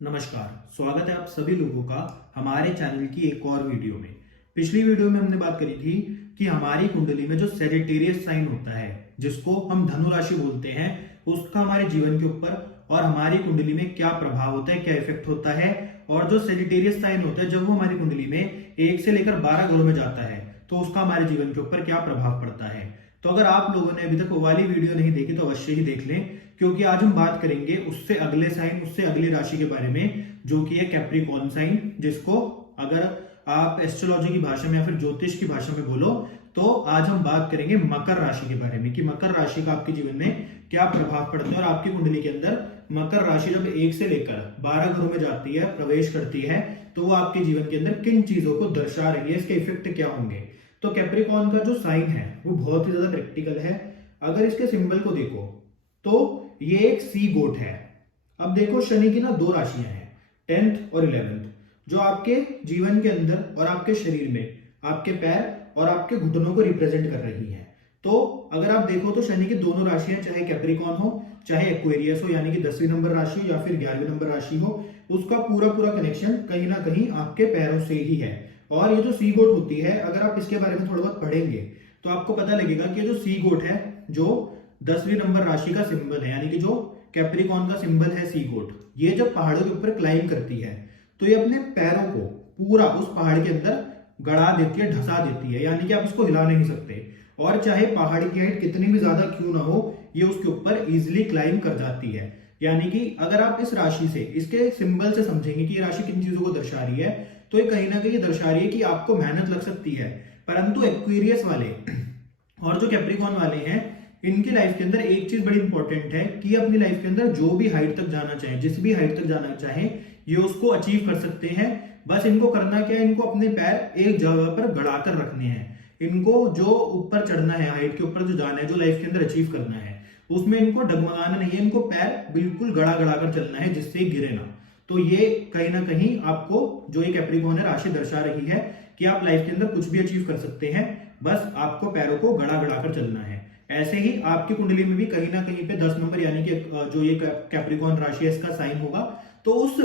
नमस्कार। स्वागत है आप सभी लोगों का हमारे चैनल की एक और वीडियो में। पिछली वीडियो में हमने बात करी थी कि हमारी कुंडली में जो सैजिटेरियस साइन होता है, जिसको हम धनु राशि बोलते हैं, उसका हमारे जीवन के ऊपर और हमारी कुंडली में क्या प्रभाव होता है, क्या इफेक्ट होता है। और जो सैजिटेरियस साइन होता है, जब वो हमारी कुंडली में 1 से लेकर 12 घरों में जाता है, तो उसका हमारे जीवन के ऊपर क्या प्रभाव पड़ता है। तो अगर आप लोगों ने अभी तक वो वाली वीडियो नहीं देखी तो अवश्य ही देख लें, क्योंकि आज हम बात करेंगे उससे अगले साइन, उससे अगली राशि के बारे में, जो कि है कैप्रिकॉर्न साइन, जिसको अगर आप एस्ट्रोलॉजी की भाषा में या फिर ज्योतिष की भाषा में बोलो तो आज हम बात करेंगे मकर राशि के बारे में कि मकर राशि का आपके जीवन में क्या प्रभाव पड़ता है। और आपकी कुंडली के अंदर मकर राशि जब 1 से लेकर 12 घरों में जाती है, प्रवेश करती है, तो वो आपके जीवन के अंदर किन चीजों को दर्शा रही है, इसके इफेक्ट क्या होंगे। तो कैप्रिकॉर्न का जो साइन है वो बहुत ही ज्यादा प्रैक्टिकल है। अगर इसके सिंबल को देखो तो ये एक सी गोट है। अब देखो, शनि की ना 2 राशियां हैं, 10th और 11th, जो आपके जीवन के अंदर और आपके शरीर में आपके पैर और आपके घुटनों को रिप्रेजेंट कर रही हैं। तो अगर आप देखो तो शनि की दोनों राशियां, चाहे कैप्रिकॉर्न हो चाहे एक्वेरियस हो, यानी कि 10वीं नंबर राशि हो या फिर 11वीं नंबर राशि हो, उसका पूरा पूरा कनेक्शन कहीं ना कहीं आपके पैरों से ही है। और ये जो सी गोट होती है, अगर आप इसके बारे में थोड़ा बहुत पढ़ेंगे तो आपको पता लगेगा कि ये जो सी गोट है, जो 10वीं नंबर राशि का सिंबल है, यानी कि जो कैप्रिकॉर्न का सिंबल है सी गोट, ये जब पहाड़ों के ऊपर क्लाइम करती है तो ये अपने पैरों को पूरा उस पहाड़ के अंदर गड़ा देती है, ढसा देती है, यानी कि आप इसको हिला नहीं सकते। और चाहे पहाड़ की हाइट कितनी भी ज्यादा क्यों ना हो, ये उसके ऊपर इजिली क्लाइम कर जाती है। यानी कि अगर आप इस राशि से, इसके सिंबल से समझेंगे कि ये राशि किन चीजों को दर्शा रही है, तो ये कहीं ना कहीं दर्शा रही है कि आपको मेहनत लग सकती है। परंतु एक्वेरियस वाले और जो कैप्रिकॉर्न वाले हैं, इनकी लाइफ के अंदर एक चीज बड़ी इंपॉर्टेंट है कि अपनी लाइफ के अंदर जो भी हाइट तक जाना चाहे, जिस भी हाइट तक जाना चाहे, ये उसको अचीव कर सकते हैं। बस इनको करना क्या है, इनको अपने पैर एक जगह पर गड़ाकर रखने हैं। इनको जो ऊपर चढ़ना है, हाइट के ऊपर जो जाना है, जो लाइफ के अंदर अचीव करना है, उसमें इनको डगमगाना नहीं है, इनको पैर बिल्कुल गड़ा गड़ा कर चलना है, जिससे गिरे ना। तो ये कहीं ना कहीं आपको जो ये कैप्रिकॉर्न है राशि दर्शा रही है कि आप लाइफ के अंदर कुछ भी अचीव कर सकते हैं, बस आपको पैरों को गड़ा गड़ा कर चलना है। ऐसे ही आपकी कुंडली में भी कहीं ना कहीं पे 10 नंबर, यानी कि जो ये कैप्रिकॉर्न राशि है, इसका साइन होगा, तो उस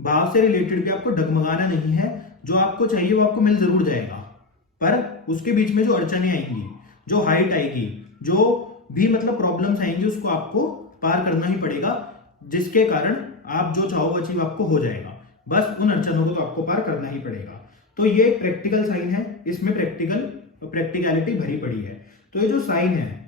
भाव से रिलेटेड भी आपको डगमगाना नहीं है। जो आपको चाहिए वो आपको मिल जरूर जाएगा, पर उसके बीच में जो अड़चने आएंगी, जो हाइट आएगी, जो भी मतलब प्रॉब्लम्स आएंगी, उसको आपको पार करना ही पड़ेगा, जिसके कारण आप जो चाहो अचीव आपको हो जाएगा। बस उन अड़चनों को तो आपको पार करना ही पड़ेगा। तो ये एक प्रैक्टिकल साइन है, इसमें प्रैक्टिकलिटी भरी पड़ी है। तो ये जो साइन है,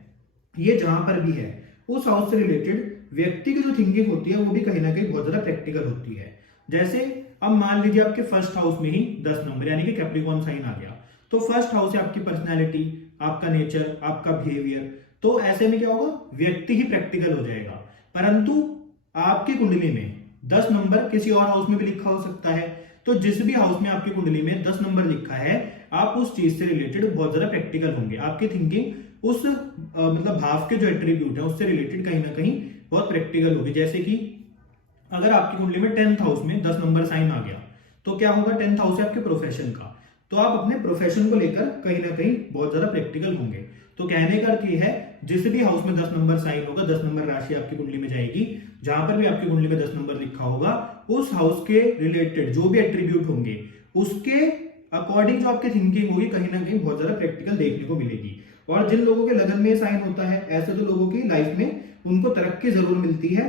ये जहां पर भी है, उस हाउस से रिलेटेड व्यक्ति की जो थिंकिंग होती है वो भी कहीं ना कहीं बहुत ज्यादा प्रैक्टिकल होती है। जैसे अब मान लीजिए आपके फर्स्ट हाउस में ही 10 नंबर, यानी कि कैप्रिकॉर्न साइन आ गया, तो फर्स्ट हाउस है आपकी पर्सनैलिटी, आपका नेचर, आपका बिहेवियर। तो ऐसे में क्या होगा, व्यक्ति ही प्रैक्टिकल हो जाएगा। परंतु आपकी कुंडली में 10 नंबर किसी और हाउस में भी लिखा हो सकता है, तो जिस भी हाउस में आपकी कुंडली में 10 नंबर लिखा है, आप उस चीज से रिलेटेड बहुत ज्यादा प्रैक्टिकल होंगे। आपकी थिंकिंग उस मतलब भाव के जो एट्रीब्यूट है उससे रिलेटेड कहीं ना कहीं बहुत प्रैक्टिकल होगी। जैसे कि अगर आपकी कुंडली में 10th हाउस में 10 नंबर साइन आ गया, तो क्या होगा, 10th हाउस है आपके प्रोफेशन का, तो आप अपने प्रोफेशन को लेकर कहीं ना कहीं बहुत ज्यादा प्रैक्टिकल होंगे। तो कहने का अर्थ ये है, जिस भी हाउस में 10 नंबर साइन होगा, 10 नंबर राशि आपकी कुंडली में जाएगी, जहां पर भी आपकी कुंडली में 10 नंबर लिखा होगा, उस हाउस के रिलेटेड जो भी एट्रीब्यूट होंगे, उसके अकॉर्डिंग जो आपकी थिंकिंग होगी, कहीं ना कहीं बहुत ज्यादा प्रैक्टिकल देखने को मिलेगी। और जिन लोगों के लगन में साइन होता है, ऐसे तो लोगों की लाइफ में उनको तरक्की जरूर मिलती है,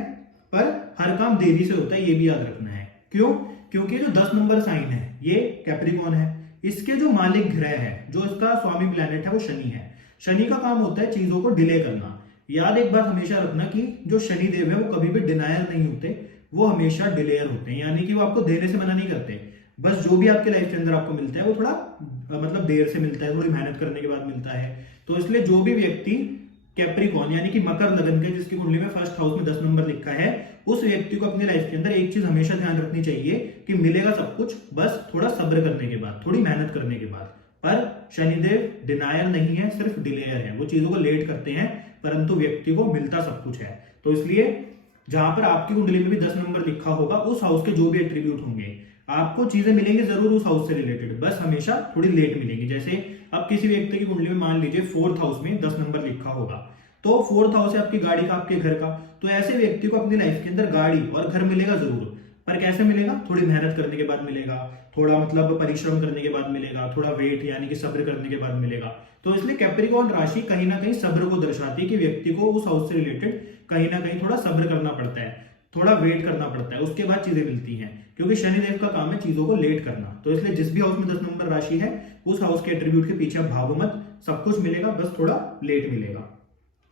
पर हर काम देरी से होता है, ये भी याद रखना है। क्यों? क्योंकि जो 10 नंबर साइन है, ये कैप्रिकॉर्न है, इसके जो मालिक ग्रह है, जो इसका स्वामी प्लैनेट है, वो शनि है। शनि का काम होता है चीजों को डिले करना। याद एक बात हमेशा रखना कि जो शनि देव है वो कभी भी डिनायर नहीं होते, वो हमेशा डिलेयर होते हैं, यानी कि वो आपको देने से मना नहीं करते। बस जो भी आपके लाइफ के अंदर आपको मिलता है वो थोड़ा मतलब देर से मिलता है, थोड़ी मेहनत करने के बाद मिलता है। तो इसलिए जो भी व्यक्ति कैप्रिकॉर्न यानी कि मकर लगन के, जिसकी कुंडली में फर्स्ट हाउस में 10 नंबर लिखा है, उस व्यक्ति को अपनी लाइफ के अंदर एक चीज हमेशा ध्यान रखनी चाहिए कि मिलेगा सब कुछ, बस थोड़ा सब्र करने के बाद, थोड़ी मेहनत करने के बाद। पर शनिदेव डिनायर नहीं है, सिर्फ डिलेयर है, वो चीजों को लेट करते हैं, परंतु व्यक्ति को मिलता सब कुछ है। तो इसलिए जहां पर आपकी कुंडली में भी 10 नंबर लिखा होगा, उस हाउस के जो भी एट्रीब्यूट होंगे, आपको चीजें मिलेंगी जरूर उस हाउस से रिलेटेड, बस हमेशा थोड़ी लेट मिलेंगी। जैसे अब किसी व्यक्ति की कुंडली में मान लीजिए 4th हाउस में 10 नंबर लिखा होगा, तो 4th हाउस है आपकी गाड़ी का, आपके घर का, तो ऐसे व्यक्ति को अपनी लाइफ के अंदर गाड़ी और घर मिलेगा जरूर, पर कैसे मिलेगा? थोड़ी मेहनत करने के बाद मिलेगा, थोड़ा मतलब परिश्रम करने के बाद मिलेगा, थोड़ा वेट यानी कि सब्र करने के बाद मिलेगा। तो इसलिए कैप्रिकॉर्न राशि कहीं ना कहीं सब्र को दर्शाती है कि व्यक्ति को उस हाउस से रिलेटेड कहीं ना कहीं थोड़ा सब्र करना पड़ता है, थोड़ा वेट करना पड़ता है, उसके बाद चीजें मिलती हैं, क्योंकि शनिदेव का काम है चीजों को लेट करना। तो इसलिए जिस भी हाउस में 10 नंबर राशि है उस हाउस के एट्रीब्यूट के पीछे आप भागो मत, सब कुछ मिलेगा, बस थोड़ा लेट मिलेगा।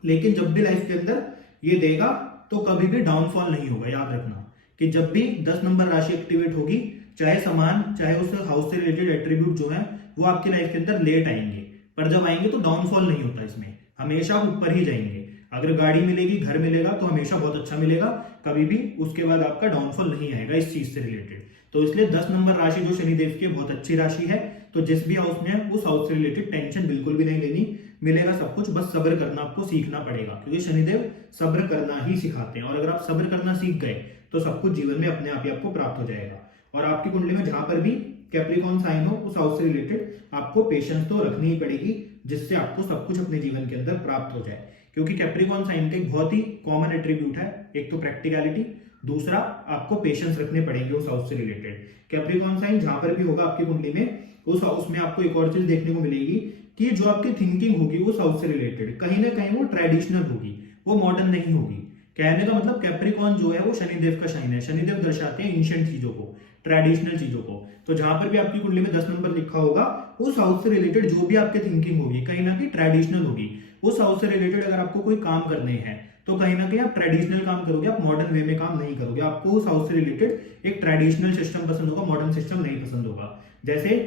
लेकिन जब भी लाइफ के अंदर ये देगा तो कभी भी डाउनफॉल नहीं होगा। याद रखना कि जब भी 10 नंबर राशि एक्टिवेट होगी, चाहे समान चाहे उस हाउस से रिलेटेड एट्रीब्यूट जो है वो आपकी लाइफ के अंदर लेट आएंगे, पर जब आएंगे तो डाउनफॉल नहीं होता, इसमें हमेशा आप ऊपर ही जाएंगे। अगर गाड़ी मिलेगी, घर मिलेगा तो हमेशा बहुत अच्छा मिलेगा, कभी भी उसके बाद आपका डाउनफॉल नहीं आएगा इस चीज से रिलेटेड। तो इसलिए 10 नंबर राशि जो शनिदेव की बहुत अच्छी राशि है, तो जिस भी हाउस में है उस हाउस से रिलेटेड टेंशन बिल्कुल भी नहीं लेनी, मिलेगा सब कुछ, बस सब्र करना आपको सीखना पड़ेगा, क्योंकि शनिदेव सब्र करना ही सिखाते हैं। और अगर आप सब्र करना सीख गए तो सब कुछ जीवन में अपने आप ही आपको प्राप्त हो जाएगा। और आपकी कुंडली में जहां पर भी कैप्रिकॉर्न साइन हो उस हाउस से रिलेटेड आपको पेशेंस तो रखनी ही पड़ेगी, जिससे आपको सब कुछ अपने जीवन के अंदर प्राप्त हो जाए। क्योंकि कैप्रिकॉर्न साइन का एक बहुत ही कॉमन एट्रीब्यूट है, एक तो प्रैक्टिकलिटी, दूसरा आपको पेशेंस रखने पड़ेंगे उस हाउस से रिलेटेड। कैप्रिकॉर्न साइन जहां पर भी होगा आपकी कुंडली में, उस हाउस में आपको एक और चीज देखने को मिलेगी कि जो आपकी थिंकिंग होगी उस हाउस से रिलेटेड कहीं ना कहीं वो ट्रेडिशनल होगी, वो मॉडर्न नहीं होगी। कहने का मतलब कैप्रिकॉर्न जो है वो शनिदेव का साइन है, शनिदेव दर्शाते हैं एंशिएंट चीजों को, ट्रेडिशनल चीजों को। तो जहां पर भी आपकी कुंडली में 10 नंबर लिखा होगा उस हाउस से रिलेटेड जो भी आपकी थिंकिंग होगी कहीं ना कहीं ट्रेडिशनल होगी। उस हाउस से रिलेटेड अगर आपको कोई काम करने हैं तो कहीं ना कहीं आप ट्रेडिशनल काम करोगे, आप मॉडर्न वे में काम नहीं करोगे। आपको उस हाउस से रिलेटेड एक ट्रेडिशनल सिस्टम पसंद होगा, मॉडर्न सिस्टम नहीं पसंद होगा। जैसे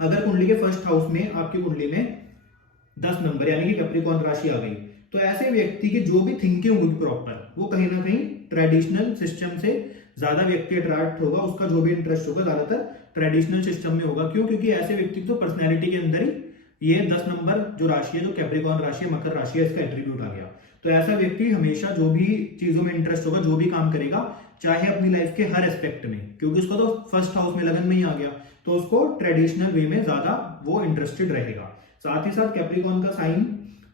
अगर कुंडली के फर्स्ट हाउस में आपकी कुंडली में 10 नंबर यानी कि कैप्रिकॉर्न राशि आ गई, तो ऐसे व्यक्ति की जो भी थिंकिंग होगी प्रॉपर, वो कहीं ना कहीं ट्रेडिशनल सिस्टम से ज्यादा व्यक्ति अट्रैक्ट होगा, उसका जो भी इंटरेस्ट होगा ज्यादातर ट्रेडिशनल सिस्टम में होगा। क्यों? क्योंकि ऐसे व्यक्ति तो पर्सनैलिटी के अंदर ही ये 10 नंबर जो राशि है, जो कैप्रिकॉर्न राशि है, मकर राशि है, इसका एट्रीब्यूट आ गया। तो ऐसा व्यक्ति हमेशा जो भी चीजों में इंटरेस्ट होगा, जो भी काम करेगा, चाहे अपनी लाइफ के हर एस्पेक्ट में, क्योंकि उसका तो फर्स्ट हाउस में लगन में ही आ गया, तो उसको ट्रेडिशनल वे में ज्यादा वो इंटरेस्टेड रहेगा। साथ ही साथ कैप्रिकॉर्न का साइन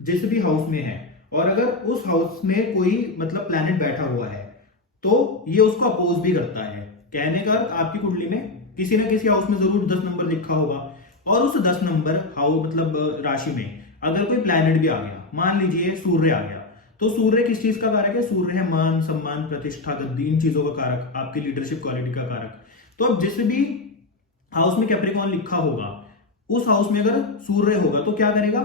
जिस भी हाउस में है, और अगर उस हाउस में कोई मतलब प्लैनेट बैठा हुआ है तो ये उसको अपोज भी करता है। कहने का आपकी कुंडली में किसी ना किसी हाउस में जरूर 10 नंबर लिखा होगा, और उस 10 नंबर हाउस मतलब राशि में अगर कोई प्लैनेट भी आ गया, मान लीजिए सूर्य आ गया, तो सूर्य किस चीज का कारक है? सूर्य है मान, सम्मान, प्रतिष्ठा, गद्दी, इन चीजों का कारक, आपकी लीडरशिप क्वालिटी का कारक। तो अब जिस भी हाउस में कैप्रिकॉर्न लिखा होगा उस हाउस में अगर सूर्य होगा तो क्या करेगा?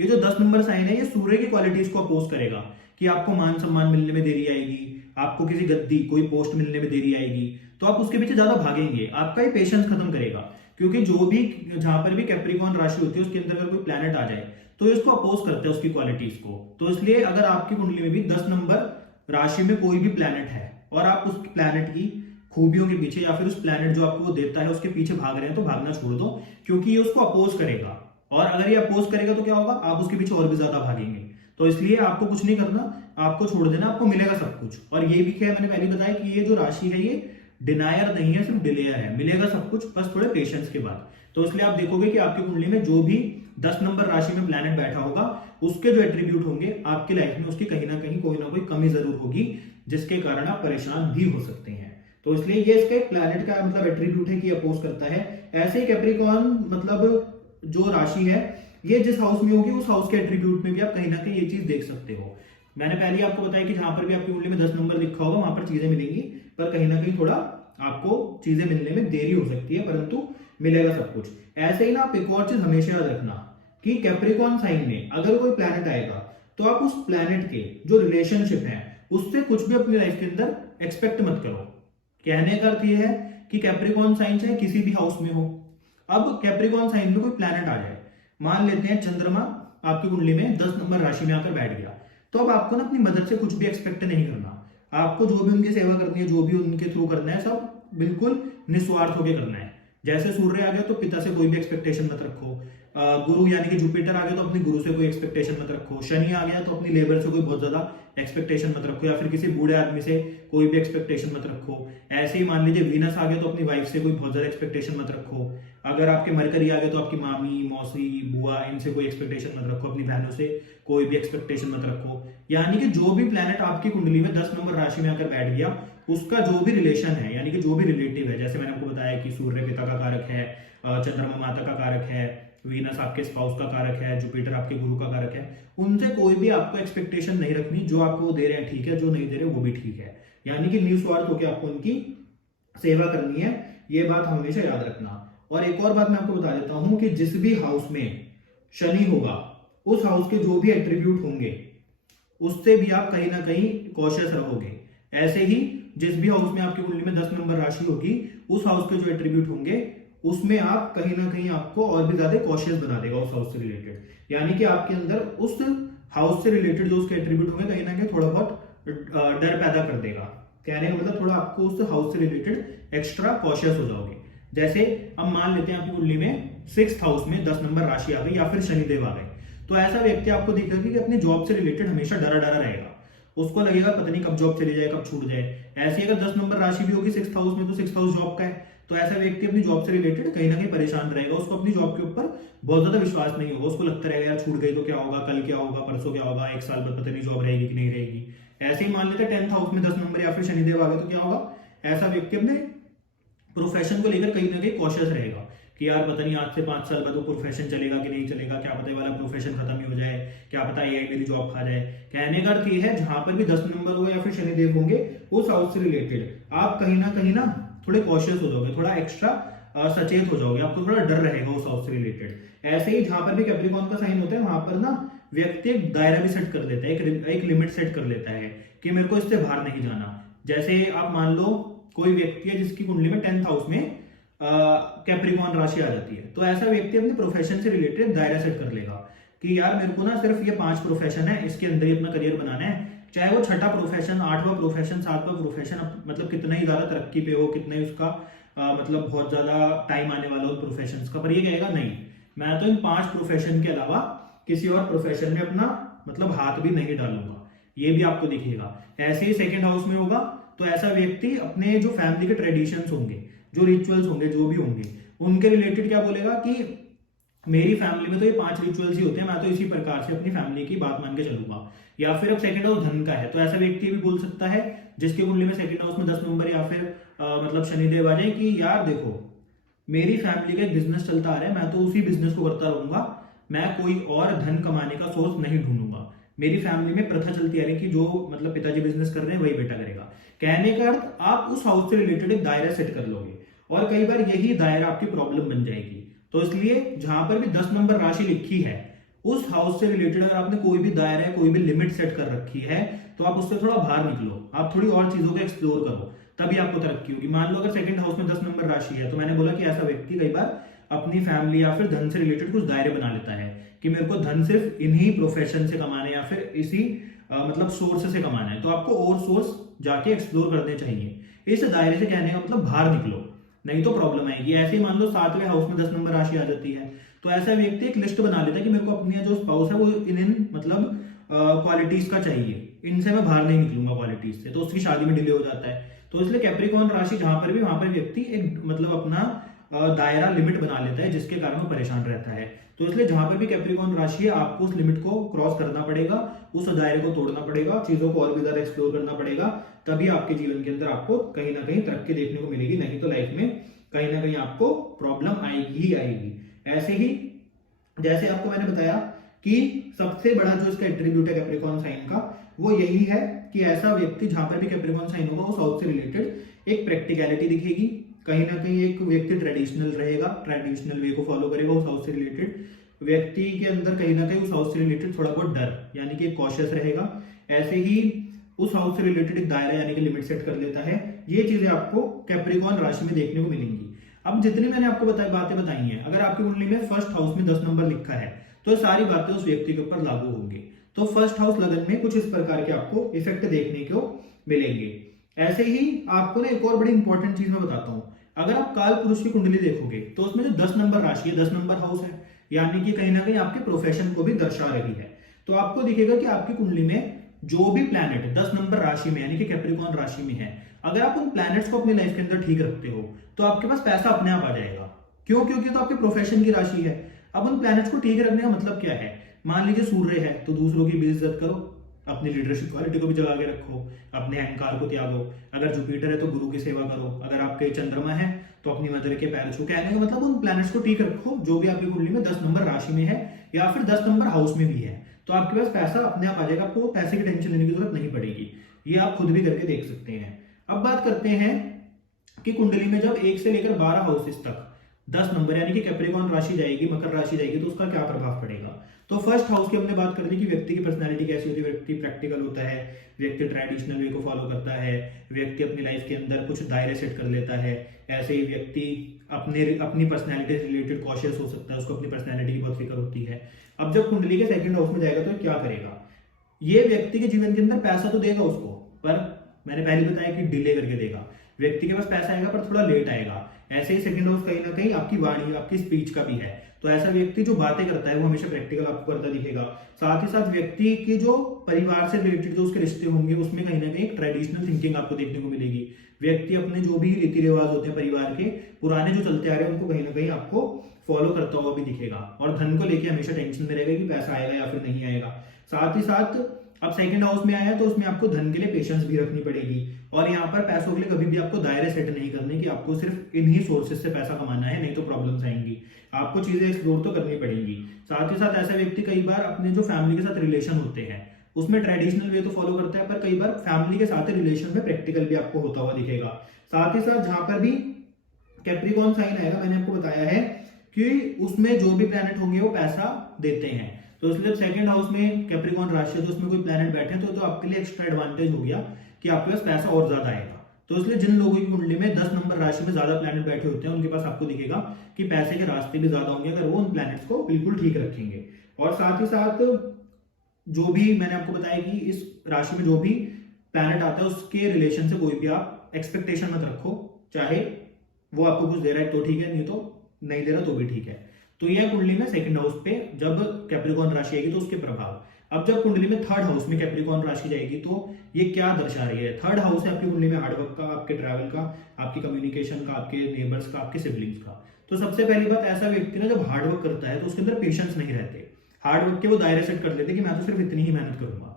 ये जो 10 नंबर साइन है ये सूर्य की क्वालिटीज को अपोज करेगा कि आपको मान सम्मान मिलने में देरी आएगी, आपको किसी गद्दी कोई पोस्ट मिलने में देरी आएगी, तो आप उसके पीछे ज्यादा भागेंगे, आपका ये पेशेंस खत्म करेगा। क्योंकि जो भी जहां पर भी कैप्रिकॉर्न राशि होती है उसके अंदर अगर कोई प्लैनेट आ जाए तो इसको अपोज करते हैं उसकी क्वालिटीज को। तो इसलिए अगर आपकी कुंडली में भी 10 नंबर राशि में कोई भी प्लैनेट है और आप उस प्लैनेट की खूबियों के पीछे या फिर उस प्लैनेट जो आपको वो देता है उसके पीछे भाग रहे हैं, तो भागना छोड़ दो, क्योंकि ये उसको अपोज करेगा। और अगर ये अपोज करेगा तो क्या होगा? आप उसके पीछे और भी ज्यादा भागेंगे। तो इसलिए आपको कुछ नहीं करना, आपको छोड़ देना, आपको मिलेगा सब कुछ। और ये भी क्या मैंने पहले बताया कि ये जो राशि है ये डिनायर नहीं है, सिर्फ डिलेयर है, मिलेगा सब कुछ, बस थोड़े पेशेंस के बाद। तो इसलिए आप देखोगे कि आपकी कुंडली में जो भी 10 नंबर राशि में प्लैनेट बैठा होगा उसके जो एट्रीब्यूट होंगे आपकी लाइफ में उसकी कहीं ना कहीं कोई ना कोई कमी जरूर होगी, जिसके कारण आप परेशान भी हो सकते हैं। तो इसलिए ये इसका एक प्लैनेट का मतलब एट्रीब्यूट है कि अपोज करता है। ऐसे ही कैप्रिकॉर्न मतलब जो राशि है ये जिस हाउस में होगी उस हाउस के एट्रीब्यूट में भी आप कहीं ना कहीं ये चीज देख सकते हो। मैंने पहले आपको बताया कि जहां पर भी आपकी कुंडली में 10 नंबर लिखा होगा वहां पर चीजें मिलेंगी, पर कहीं ना कहीं थोड़ा आपको चीजें मिलने में देरी हो सकती है, परंतु मिलेगा सब कुछ। ऐसे ही ना आप एक और चीज हमेशा याद रखना कि कैप्रिकॉर्न साइन में अगर कोई प्लैनेट आएगा तो आप उस प्लैनेट के जो रिलेशनशिप है उससे कुछ भी अपनी लाइफ के अंदर एक्सपेक्ट मत करो। कहने का अर्थ यह है कि कैप्रिकॉर्न साइन चाहे किसी भी हाउस में हो, अब कैप्रिकॉर्न साइन में कोई प्लैनेट आ जाए, मान लेते हैं चंद्रमा आपकी कुंडली में 10 नंबर राशि में आकर बैठ गया, तो अब आपको ना अपनी मदद से कुछ भी एक्सपेक्ट नहीं करना। आपको जो भी उनकी सेवा करनी है, जो भी उनके थ्रू करना है, सब बिल्कुल निस्वार्थ होकर करना है। जैसे सूर्य आ गया तो पिता से कोई भी एक्सपेक्टेशन मत रखो, गुरु यानी कि जुपिटर आ गया तो अपनी गुरु से कोई एक्सपेक्टेशन मत रखो, शनि आ गया तो अपनी लेबर से कोई बहुत ज्यादा एक्सपेक्टेशन मत रखो, या फिर किसी बूढ़े आदमी से कोई भी एक्सपेक्टेशन मत रखो। ऐसे ही मान लीजिए वीनस आ गया तो अपनी वाइफ से कोई बहुत ज्यादा एक्सपेक्टेशन मत रखो। अगर आपके मरकरी आ गया तो आपकी मामी, मौसी, बुआ, इनसे कोई एक्सपेक्टेशन मत रखो, अपनी बहनों से कोई भी एक्सपेक्टेशन मत रखो। यानी कि जो भी प्लेनेट आपकी कुंडली में 10 नंबर राशि में आकर बैठ गया, उसका जो भी रिलेशन है यानी कि जो भी रिलेटिव है, जैसे मैंने आपको बताया कि सूर्य पिता का कारक है, चंद्रमा माता का कारक है, वीनस आपके स्पाउस का कारक है, जुपिटर आपके गुरु का कारक है, उनसे कोई भी आपको एक्सपेक्टेशन नहीं रखनी। जो आपको दे रहे हैं ठीक है, जो नहीं दे रहे वो भी ठीक है। यानी कि निस्वार्थ होकर आपको उनकी सेवा करनी है, ये बात हमेशा याद रखना। और एक और बात मैं आपको बता देता हूं कि जिस भी हाउस में शनि होगा, उस हाउस के जो भी एट्रीब्यूट होंगे उससे भी आप कहीं ना कहीं कॉशियस रहोगे। ऐसे ही जिस भी हाउस में आपकी कुंडली में 10 नंबर राशि होगी, उस हाउस के जो एट्रीब्यूट होंगे उसमें आप कहीं ना कहीं आपको और भी ज्यादा कॉशियस बना देगा उस हाउस से रिलेटेड। यानी कि आपके अंदर उस हाउस से रिलेटेड जो उसके एट्रीब्यूट होंगे कहीं ना कहीं थोड़ा बहुत डर पैदा कर देगा। कहने का मतलब थोड़ा आपको उस हाउस से रिलेटेड एक्स्ट्रा कॉशियस हो जाओगे। जैसे अब मान लेते हैं आपकी कुंडली में 6th हाउस में 10 नंबर राशि आ गई या फिर शनिदेव आ गए, तो ऐसा व्यक्ति आपको दिखेगा कि अपनी जॉब से रिलेटेड हमेशा डरा डरा रहेगा। उसको लगेगा पता नहीं कब जॉब चली जाए, कब छूट जाए। ऐसी अगर 10 नंबर राशि भी होगी 6th हाउस में, तो 6th हाउस जॉब का है, तो ऐसा व्यक्ति अपनी जॉब से रिलेटेड कहीं ना कहीं परेशान रहेगा। उसको अपनी जॉब के ऊपर बहुत ज्यादा विश्वास नहीं होगा। उसको लगता रहेगा यार छूट गई तो क्या होगा, कल क्या होगा, परसों क्या होगा, एक साल बाद पता नहीं जॉब रहेगी कि नहीं रहेगी। ऐसे ही मान लेते हैं 10th हाउस में 10 नंबर या फिर शनिदेव आ गए तो क्या होगा, ऐसा व्यक्ति अपने प्रोफेशन को लेकर कहीं ना कहीं कॉशियस रहेगा कि यार पता नहीं आज से 5 साल बाद वो प्रोफेशन चलेगा कि नहीं चलेगा, क्या पता वाला प्रोफेशन खत्म ही हो जाए, क्या पता ये मेरी जॉब खा जाए। कहने का अर्थ ये है जहां पर भी 10 नंबर हो या फिर शनिदेव होंगे उस हाउस से रिलेटेड आप कहीं ना थोड़े कॉशियस हो जाओगे, थोड़ा एक्स्ट्रा सचेत हो जाओगे, आपको थोड़ा डर रहेगा उस हाउस से रिलेटेड। ऐसे ही जहां पर भी कैप्रिकॉर्न का साइन होता है वहां पर ना व्यक्ति एक दायरा भी सेट कर लेता है, एक लिमिट सेट कर लेता है कि मेरे को इससे बाहर नहीं जाना। जैसे आप मान लो कोई व्यक्ति है जिसकी कुंडली में 10th हाउस में कैप्रिकॉर्न राशि आ जाती है, तो ऐसा व्यक्ति अपने प्रोफेशन से रिलेटेड दायरा सेट कर लेगा कि यार मेरे को ना सिर्फ ये 5 प्रोफेशन है, इसके अंदर ही अपना करियर बनाना है। चाहे वो 6ठा प्रोफेशन, 8वां प्रोफेशन, 7वां प्रोफेशन, मतलब कितना ही ज्यादा तरक्की पे हो, कितना ही उसका मतलब बहुत ज्यादा टाइम आने वाला हो प्रोफेशन का, पर ये कहेगा नहीं मैं तो इन 5 प्रोफेशन के अलावा किसी और प्रोफेशन में अपना मतलब हाथ भी नहीं डालूंगा। ये भी आपको दिखेगा। ऐसे ही 2nd हाउस में होगा तो ऐसा व्यक्ति अपने जो फैमिली के ट्रेडिशंस होंगे, जो रिचुअल्स होंगे, जो भी होंगे, उनके रिलेटेड क्या बोलेगा कि मेरी फैमिली में तो ये 5 रिचुअल्स ही होते हैं, मैं तो इसी प्रकार से अपनी फैमिली की बात मान के चलूंगा। या फिर अब 2nd हाउस धन का है तो ऐसा व्यक्ति भी बोल सकता है जिसकी कुंडली में 2nd हाउस में 10 नंबर या फिर मतलब शनिदेव आ जाए कि यार देखो मेरी फैमिली का एक बिजनेस चलता आ रहा है, मैं तो उसी बिजनेस को करता रहूंगा, मैं कोई और धन कमाने का सोर्स नहीं ढूंढूंगा। मेरी फैमिली में प्रथा चलती आ रही है कि जो मतलब पिताजी बिजनेस कर रहे हैं वही बेटा करेगा। कहने का अर्थ आप उस हाउस से रिलेटेड एक दायरा सेट कर लोगे और कई बार यही दायरा आपकी प्रॉब्लम बन जाएगी। तो इसलिए जहां पर भी 10 नंबर राशि लिखी है उस हाउस से रिलेटेड अगर आपने कोई भी दायरा, कोई भी लिमिट सेट कर रखी है तो आप उससे थोड़ा बाहर निकलो, आप थोड़ी और चीजों को एक्सप्लोर करो, तभी आपको तरक्की होगी। मान लो अगर 2nd हाउस में 10 नंबर राशि है तो मैंने बोला कि ऐसा व्यक्ति कई बार अपनी फैमिली या फिर धन से रिलेटेड कुछ दायरे बना लेता है कि मेरे को धन सिर्फ इन्हीं प्रोफेशन से कमाना है या फिर इसी मतलब सोर्स से कमाना है, तो आपको और सोर्स जाके एक्सप्लोर करने चाहिए। इस दायरे से कहने का मतलब बाहर निकलो, नहीं तो प्रॉब्लम आएगी। ऐसे ही मान लो 7वें हाउस में 10 नंबर राशि आ जाती है तो ऐसा व्यक्ति एक लिस्ट बना लेता है कि मेरे को अपनी जो स्पाउस है वो इन मतलब क्वालिटीज का चाहिए, इनसे मैं बाहर नहीं निकलूंगा क्वालिटीज से, तो उसकी शादी में डिले हो जाता है। तो इसलिए कैप्रिकॉर्न राशि जहां पर भी वहां पर व्यक्ति एक मतलब अपना दायरा लिमिट बना लेता है जिसके कारण वो परेशान रहता है। तो इसलिए जहां पर भी कैप्रिकॉर्न राशि है आपको उस लिमिट को क्रॉस करना पड़ेगा, उस दायरे को तोड़ना पड़ेगा, चीजों को और भी ज्यादा एक्सप्लोर करना पड़ेगा, तभी आपके जीवन के अंदर आपको कहीं ना कहीं तरक्की देखने को मिलेगी। नहीं तो लाइफ में कहीं ना कहीं आपको प्रॉब्लम आएगी ही आएगी। ऐसे ही जैसे आपको मैंने बताया कि सबसे बड़ा जो इसका एट्रीब्यूट है कैप्रिकॉर्न साइन का वो यही है कि ऐसा व्यक्ति जहां पर भी कैप्रिकॉर्न साइन होगा उस हाउस से रिलेटेड एक प्रैक्टिकलिटी दिखेगी, कहीं ना कहीं एक व्यक्ति ट्रेडिशनल रहेगा, ट्रेडिशनल वे को फॉलो करेगा उस हाउस से रिलेटेड। व्यक्ति के अंदर कहीं ना कहीं उस हाउस से रिलेटेड थोड़ा बहुत डर यानी कि कॉशियस रहेगा। ऐसे ही उस हाउस से रिलेटेड एक दायरा यानी कि लिमिट सेट कर लेता है। ये चीजें आपको कैप्रिकॉर्न राशि में देखने को मिलेंगी। अब जितनी मैंने आपको बातें बताई हैं, अगर आपकी कुंडली में 1st हाउस में 10 नंबर लिखा है तो सारी बातें उस व्यक्ति के ऊपर लागू होंगी। तो 1st हाउस लगन में कुछ इस प्रकार के आपको इफेक्ट देखने को मिलेंगे। ऐसे ही आपको ना एक और बड़ी इंपॉर्टेंट चीज मैं बताता हूं, अगर आप काल पुरुष की कुंडली देखोगे तो उसमें जो 10 नंबर राशि है, 10 नंबर हाउस है, यानी कि कहीं ना कहीं आपके प्रोफेशन को भी दर्शा रही है। तो आपको दिखेगा कि आपकी कुंडली में जो भी प्लैनेट 10 नंबर राशि में यानी कि कैप्रिकॉर्न राशि में है, अगर आप उन प्लैनेट्स को अपनी लाइफ के अंदर ठीक रखते हो तो आपके पास पैसा अपने आप आ जाएगा। क्यों? क्योंकि तो आपके प्रोफेशन की राशि है। अब उन प्लैनेट्स को ठीक रखने का मतलब क्या है? मान लीजिए सूर्य है तो दूसरों की बेइज्जत करो, अपनी लीडरशिप क्वालिटी को भी जगा के रखो, अपने अहंकार को त्यागो। अगर जुपिटर है तो गुरु की सेवा करो, अगर आपके चंद्रमा है तो अपनी मदर के पैर छू। कहने का मतलब उन प्लैनेट्स को ठीक रखो जो भी आपकी कुंडली में 10 नंबर राशि में है या फिर 10 नंबर हाउस में भी है, तो आपके पास पैसा अपने आप आ जाएगा। आपको पैसे की टेंशन लेने की जरूरत नहीं पड़ेगी। ये आप खुद भी करके देख सकते हैं। अब बात करते हैं कि कुंडली में जब 1 से लेकर 12 हाउसेस तक 10 नंबर यानी कि कैप्रिकॉर्न राशि जाएगी, मकर राशि जाएगी, तो उसका क्या प्रभाव पड़ेगा। तो फर्स्ट हाउस की हमने बात कर ली कि व्यक्ति की पर्सनैलिटी कैसी होती है। व्यक्ति प्रैक्टिकल होता है, व्यक्ति ट्रेडिशनल वे को फॉलो करता है, व्यक्ति अपनी लाइफ के अंदर कुछ दायरे सेट कर लेता है। ऐसे ही व्यक्ति अपनी पर्सनैलिटी से रिलेटेड कॉशियस हो सकता है, उसको अपनी पर्सनैलिटी की बहुत फिक्र होती है। अब जब कुंडली के सेकंड हाउस में जाएगा तो क्या करेगा? ये व्यक्ति के जीवन के अंदर पैसा तो देगा उसको, पर मैंने पहले बताया कि डिले करके देगा। व्यक्ति के पास पैसा आएगा पर थोड़ा लेट आएगा। ऐसे ही सेकंड हाउस कहीं ना कहीं आपकी वाणी, आपकी स्पीच का भी है। तो ऐसा व्यक्ति जो बातें करता है वो हमेशा प्रैक्टिकल आपको करता दिखेगा। साथ ही साथ व्यक्ति की जो परिवार से रिलेटेड जो उसके रिश्ते होंगे उसमें कहीं ना कहीं एक ट्रेडिशनल थिंकिंग आपको देखने को मिलेगी। व्यक्ति अपने जो भी रीति रिवाज होते हैं परिवार के पुराने जो चलते आ रहे हैं उनको कहीं ना कहीं आपको फॉलो करता हुआ भी दिखेगा। और धन को लेकर हमेशा टेंशन में रहेगा कि पैसा आएगा या फिर नहीं आएगा। साथ ही साथ अब सेकंड हाउस में आया तो उसमें आपको धन के लिए पेशेंस भी रखनी पड़ेगी। और यहाँ पर पैसों के लिए कभी भी आपको दायरे सेट नहीं करने कि आपको सिर्फ इन्हीं सोर्सेज से पैसा कमाना है, नहीं तो प्रॉब्लम्स आएंगी। आपको चीजें एक्सप्लोर तो करनी पड़ेंगी। साथ ही साथ ऐसा व्यक्ति कई बार अपने जो फैमिली के साथ रिलेशन होते हैं उसमें ट्रेडिशनल वे तो फॉलो करता है, पर कई बार फैमिली के साथ रिलेशन में प्रैक्टिकल भी आपको होता हुआ दिखेगा। साथ ही साथ जहां पर भी कैप्रिकॉर्न साइन आएगा, मैंने आपको बताया है कि उसमें जो भी प्लैनेट होंगे वो पैसा देते हैं। तो इसलिए जब सेकंड हाउस में कैप्रिकॉर्न राशि है तो उसमें कोई प्लैनेट बैठे हैं तो जो आपके लिए एक्स्ट्रा एडवांटेज हो गया कि आपके पास पैसा और ज्यादा आएगा। तो इसलिए जिन लोगों की कुंडली में 10 नंबर राशि में ज्यादा प्लैनेट बैठे होते हैं उनके पास आपको दिखेगा कि पैसे के रास्ते भी ज्यादा होंगे अगर वो उन प्लैनेट्स को बिल्कुल ठीक रखेंगे। और साथ ही साथ जो भी मैंने आपको बताया कि इस राशि में जो भी प्लैनेट आता है उसके रिलेशन से कोई भी आप एक्सपेक्टेशन मत रखो। चाहे वो आपको कुछ दे रहा है तो ठीक है, नहीं तो नहीं दे रहा तो भी ठीक है। तो यह कुंडली में सेकंड हाउस पे जब कैप्रिकॉर्न राशि आएगी तो उसके प्रभाव। अब जब कुंडली में थर्ड हाउस में कैप्रिकॉर्न राशि जाएगी तो ये क्या दर्शा रही है? थर्ड हाउस है आपकी कुंडली में हार्डवर्क का, आपके ट्रैवल का, आपकी कम्युनिकेशन का, आपके नेबर्स का, आपके सिबलिंग्स का। तो सबसे पहली बात, ऐसा व्यक्ति ना जब हार्डवर्क करता है तो उसके अंदर पेशेंस नहीं रहते। हार्डवर्क के वो दायरे सेट कर लेते कि मैं तो सिर्फ इतनी ही मेहनत करूंगा,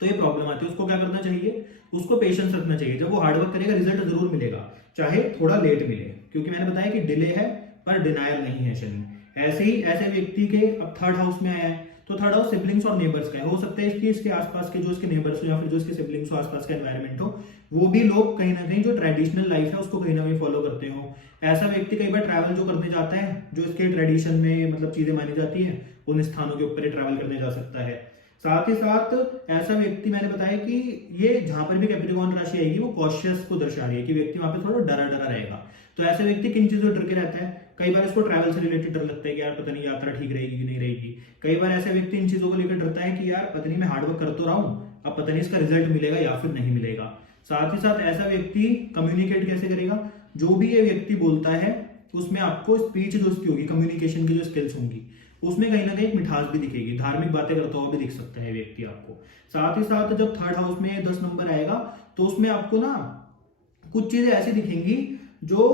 तो ये प्रॉब्लम आती है। उसको क्या करना चाहिए? उसको पेशेंस रखना चाहिए। जब वो हार्डवर्क करेगा रिजल्ट जरूर मिलेगा, चाहे थोड़ा लेट मिले, क्योंकि मैंने बताया कि डिले है पर डिनायल नहीं है शनि। ऐसे ही ऐसे व्यक्ति के अब थर्ड हाउस में आया है तो थर्ड हाउस सिबलिंग्स और नेबर्स का है। हो सकता है कि इसके आसपास के जो इसके नेबर्स हो या फिर जो इसके सिबलिंग्स हो, आसपास का एनवायरनमेंट हो, वो भी लोग कहीं ना कहीं जो ट्रेडिशनल लाइफ है उसको कहीं ना कहीं फॉलो करते हो। ऐसा व्यक्ति कई बार ट्रैवल जो करने जाता है, जो इसके ट्रेडिशन में मतलब चीजें मानी जाती है, उन स्थानों के ऊपर ही ट्रैवल करने जा सकता है। साथ ही साथ ऐसा व्यक्ति, मैंने बताया कि ये जहां पर भी कैप्रिकॉर्न राशि आएगी वो कॉशियस को दर्शा रही है कि व्यक्ति वहां पे थोड़ा डरा डरा रहेगा। तो ऐसा व्यक्ति किन चीजों डर के रहता है? कई बार इसको ट्रैवल से रिलेटेड डर लगता है कि यार पता नहीं यात्रा ठीक रहेगी कि नहीं रहेगी। कई बार ऐसा व्यक्ति इन चीजों को लेकर डरता है कि यार पता नहीं मैं हार्डवर्क कर तो रहा हूं, अब पता नहीं इसका रिजल्ट मिलेगा या फिर नहीं मिलेगा। साथ ही साथ ऐसा व्यक्ति कम्युनिकेट कैसे करेगा? जो भी ये व्यक्ति बोलता है उसमें आपको स्पीच जो उसकी होगी, कम्युनिकेशन की जो स्किल्स होंगी, उसमें कहीं ना कहीं एक मिठास भी दिखेगी। धार्मिक बातें करता हुआ भी दिख सकता है व्यक्ति आपको। साथ ही साथ जब थर्ड हाउस में 10 नंबर आएगा तो उसमें आपको ना कुछ चीजें ऐसी दिखेंगी जो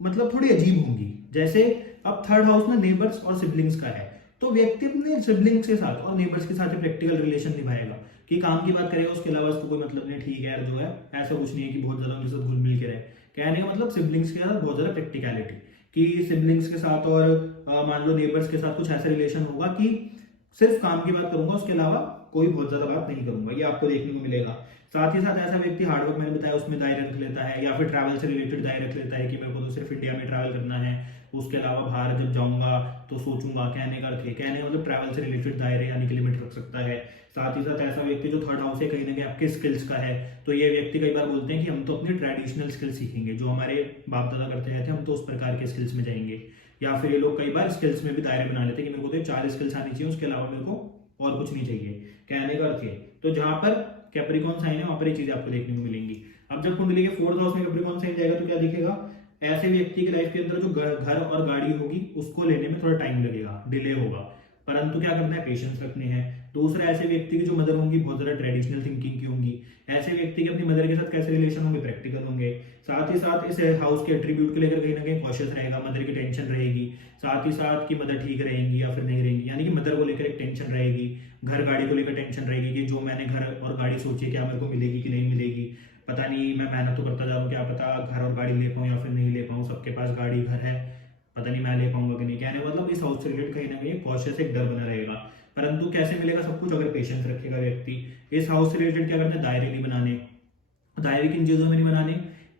मतलब थोड़ी अजीब होंगी। जैसे अब थर्ड हाउस में नेबर्स और सिबलिंग्स का है तो व्यक्ति अपने सिबलिंग्स के साथ और नेबर्स के साथ प्रैक्टिकल रिलेशन निभाएगा कि काम की बात करेगा, उसके अलावा उसको कोई मतलब नहीं, ठीक है यार जो है, ऐसा कुछ नहीं है कि बहुत ज्यादा उनके साथ घुल मिल के रहे। कहने का मतलब सिबलिंग्स के साथ बहुत ज्यादा प्रैक्टिकलिटी, कि सिबलिंग्स के साथ और मान लो नेबर्स के साथ कुछ ऐसा रिलेशन होगा कि सिर्फ काम की बात करूंगा, उसके अलावा कोई बहुत ज्यादा बात नहीं करूंगा, ये आपको देखने को मिलेगा। साथ ही साथ ऐसा व्यक्ति हार्डवर्क मैंने बताया उसमें दायरे रख लेता है, या फिर ट्रैवल से रिलेटेड दायरे रख लेता है कि मेरे को तो सिर्फ इंडिया में ट्रैवल करना है, उसके अलावा बाहर जब जाऊंगा तो सोचूंगा। कहने का अर्थ है, कहने मतलब ट्रैवल से रिलेटेड दायरे यानी कि लिमिट रख सकता है। साथ ही साथ ऐसा व्यक्ति जो थर्ड हाउस है कहीं ना कहीं आपके स्किल्स का है, तो ये व्यक्ति कई बार बोलते हैं कि हम तो अपनी ट्रेडिशनल स्किल्स सीखेंगे, जो हमारे बाप दादा करते रहते हैं, हम तो उस प्रकार के स्किल्स में जाएंगे। या फिर ये लोग कई बार स्किल्स में भी दायरे बना लेते हैं कि मेरे को तो 4 स्किल्स आनी चाहिए, उसके अलावा मेरे को और कुछ नहीं चाहिए। कहने का अर्थ है, तो जहां पर कैप्रिकॉर्न साइन है वहां पर ये चीजें आपको देखने को मिलेंगी। अब जब कुंडली के फोर्थ हाउस में कैप्रिकॉर्न साइन जाएगा तो क्या दिखेगा? ऐसे व्यक्ति की लाइफ के अंदर जो घर और गाड़ी होगी उसको लेने में थोड़ा टाइम लगेगा, डिले होगा, परंतु क्या करना है, पेशेंस रखने हैं। दूसरा, ऐसे व्यक्ति की जो मदर होंगी बहुत ज्यादा ट्रेडिशनल थिंकिंग की होंगी। ऐसे व्यक्ति के अपनी मदर के साथ कैसे रिलेशन होंगे, प्रैक्टिकल होंगे। साथ ही साथ इस हाउस के एट्रीब्यूट को लेकर कहीं ना कहीं कॉशियस रहेगा, मदर की टेंशन रहेगी। साथ ही साथ कि मदर ठीक रहेंगी या फिर नहीं रहेंगी, यानी कि मदर को लेकर एक टेंशन रहेगी। घर गाड़ी को लेकर टेंशन रहेगी कि जो मैंने घर और गाड़ी सोची है क्या मेरे को मिलेगी कि नहीं मिलेगी, पता नहीं, मैं मेहनत तो करता जा रहा हूँ, क्या पता घर और गाड़ी ले पाऊँ या फिर नहीं ले पाऊँ, सबके पास गाड़ी घर है, पता नहीं मैं ले पाऊंगा कि नहीं। कहने मतलब इस हाउस से रिलेटेड कहीं ना कहीं कॉशियस एक डर बना रहेगा। परंतु कैसे मिलेगा सब कुछ, अगर पेशेंस रखेगा व्यक्ति। इस हाउस से रिलेटेड क्या करना है, दायरे नहीं बनाने। दायरे किन चीजों में नहीं बनाने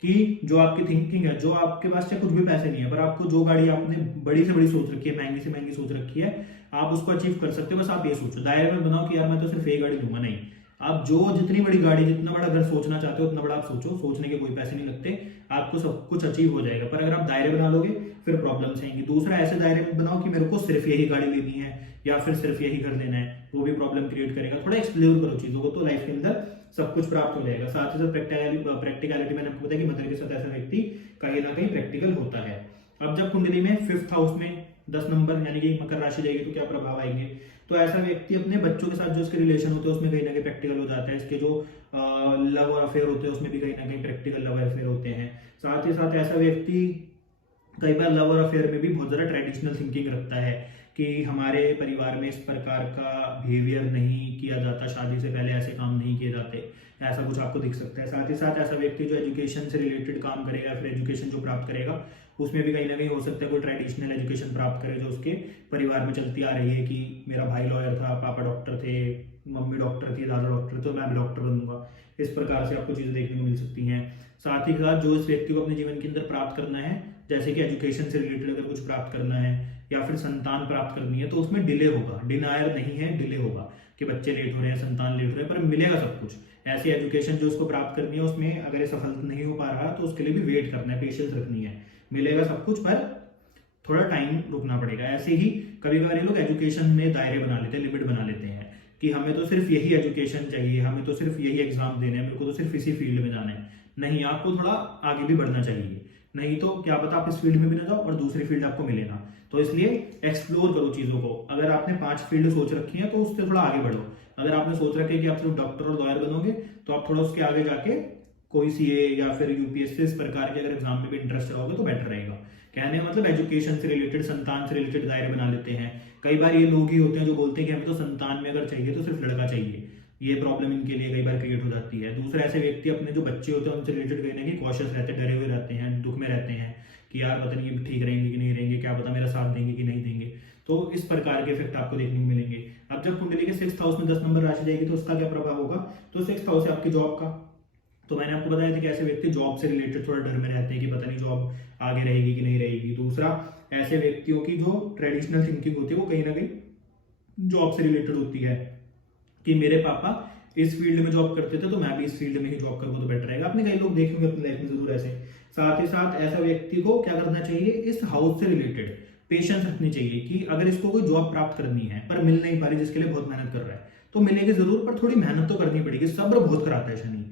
कि जो आपकी थिंकिंग है, जो आपके पास चाहे कुछ भी पैसे नहीं है पर आपको जो गाड़ी आपने बड़ी से बड़ी सोच रखी है, महंगी से महंगी सोच रखी है, आप उसको अचीव कर सकते हो। बस आप ये सोचो, दायरे में बनाओ कि यार मैं तो सिर्फ एक गाड़ी लूंगा, नहीं। आप जो जितनी बड़ी गाड़ी, जितना बड़ा घर सोचना चाहते हो उतना बड़ा आप सोचो, सोचने के कोई पैसे नहीं लगते, आपको सब कुछ अचीव हो जाएगा। पर अगर आप दायरे बना लोगे फिर प्रॉब्लम्स आएंगी। दूसरा, ऐसे दायरे में बनाओ कि मेरे को सिर्फ यही गाड़ी लेनी है या फिर सिर्फ यही घर लेना है, वो भी प्रॉब्लम क्रिएट करेगा। थोड़ा एक्सप्लोर करो चीजों को, तो लाइफ के अंदर सब कुछ प्राप्त हो जाएगा। साथ ही साथ प्रैक्टिकलिटी मैंने आपको बताया कि मदर के साथ ऐसा व्यक्ति कहीं ना कहीं प्रैक्टिकल होता है। अब जब कुंडली में 5th हाउस में 10 नंबर यानी कि मकर राशि जाएगी तो क्या प्रभाव आएंगे, तो ऐसा व्यक्ति अपने बच्चों के साथ जो इसके रिलेशन होते हैं उसमें कहीं ना कहीं प्रैक्टिकल हो जाता है। इसके जो लव और अफेयर होते हैं उसमें भी कहीं ना कहीं प्रैक्टिकल लव अफेयर होते हैं। साथ ही साथ ऐसा व्यक्ति कई बार लव और अफेयर में भी बहुत ज्यादा ट्रेडिशनल थिंकिंग रखता है कि हमारे परिवार में इस प्रकार का बिहेवियर नहीं किया जाता, शादी से पहले ऐसे काम नहीं किए जाते, ऐसा कुछ आपको दिख सकता है। साथ ही साथ ऐसा व्यक्ति जो एजुकेशन से रिलेटेड काम करेगा, फिर एजुकेशन जो प्राप्त करेगा उसमें भी कहीं ना कहीं हो सकता है कोई ट्रेडिशनल एजुकेशन प्राप्त करे जो उसके परिवार में चलती आ रही है कि मेरा भाई लॉयर था, पापा डॉक्टर थे, मम्मी डॉक्टर थी, दादा डॉक्टर, तो मैं भी डॉक्टर बनूंगा। इस प्रकार से आपको चीजें देखने को मिल सकती हैं। साथ ही साथ जो इस व्यक्ति को अपने जीवन के अंदर प्राप्त करना है, जैसे कि एजुकेशन से रिलेटेड अगर कुछ प्राप्त करना है या फिर संतान प्राप्त करनी है, तो उसमें डिले होगा, डिनायर नहीं है, डिले होगा कि बच्चे लेट हो रहे हैं, संतान लेट हो रहे हैं, पर मिलेगा सब कुछ। ऐसी एजुकेशन जो उसको प्राप्त करनी है उसमें अगर सफल नहीं हो पा रहा तो उसके लिए भी वेट करना है, पेशेंस रखनी है, मिलेगा सब कुछ, पर थोड़ा टाइम रुकना पड़ेगा। ऐसे ही कभी कभार ये लोग एजुकेशन में दायरे बना लेते हैं, लिमिट बना लेते हैं कि हमें तो सिर्फ यही एजुकेशन चाहिए, हमें तो सिर्फ यही एग्जाम देने हैं, मेरे को तो सिर्फ इसी फील्ड में जाना है। नहीं, आपको थोड़ा आगे भी बढ़ना चाहिए, नहीं तो क्या पता आप इस फील्ड में भी ना जाओ और दूसरी फील्ड आपको मिले ना। तो इसलिए एक्सप्लोर करो चीजों को। अगर आपने 5 फील्ड सोच रखी है तो उससे थोड़ा आगे बढ़ो। अगर आपने सोच रखा है कि आप सिर्फ डॉक्टर और लॉयर बनोगे तो आप थोड़ा उसके आगे जाके कोई सीए या फिर यूपीएससी इस प्रकार के अगर एग्जाम में भी इंटरेस्ट रहोगे तो बेटर रहेगा। कहने का मतलब एजुकेशन से रिलेटेड, संतान से रिलेटेड दायरे बना लेते हैं। कई बार ये लोग ही होते हैं जो बोलते हैं कि हमें तो संतान में अगर चाहिए तो सिर्फ लड़का चाहिए, ये प्रॉब्लम इनके लिए कई बार क्रिएट हो जाती है। दूसरा, ऐसे व्यक्ति अपने जो बच्चे होते हैं उनसे रिलेटेड कहीं ना कहीं कॉशियस रहते हैं, डरे हुए रहते हैं, दुख में रहते हैं कि यार पता नहीं ये ठीक रहेंगे कि नहीं रहेंगे, क्या पता मेरा साथ देंगे कि नहीं देंगे। तो इस प्रकार के इफेक्ट आपको देखने को मिलेंगे। अब जब कुंडली के 6th हाउस में 10 नंबर राशि जाएगी तो उसका क्या प्रभाव होगा, तो 6th हाउस है आपकी जॉब का। तो मैंने आपको बताया था कि ऐसे व्यक्ति जॉब से रिलेटेड थोड़ा डर में रहते हैं कि पता नहीं जॉब आगे रहेगी कि नहीं रहेगी। दूसरा, ऐसे व्यक्तियों की जो ट्रेडिशनल थिंकिंग होती है वो कहीं ना कहीं जॉब से रिलेटेड होती है कि मेरे पापा इस फील्ड में जॉब करते थे तो मैं भी इस फील्ड में ही जॉब करूंगा तो बेटर रहेगा। आपने कई लोग देखे होंगे अपनी लाइफ में जरूर ऐसे। साथ ही साथ ऐसा व्यक्ति को क्या करना चाहिए, इस हाउस से रिलेटेड पेशेंस रखनी चाहिए कि अगर इसको कोई जॉब प्राप्त करनी है पर मिल नहीं पा रही, जिसके लिए बहुत मेहनत कर रहा है, तो मिलेगी जरूर, पर थोड़ी मेहनत तो करनी पड़ेगी। सब्र बहुत कराता है शनि,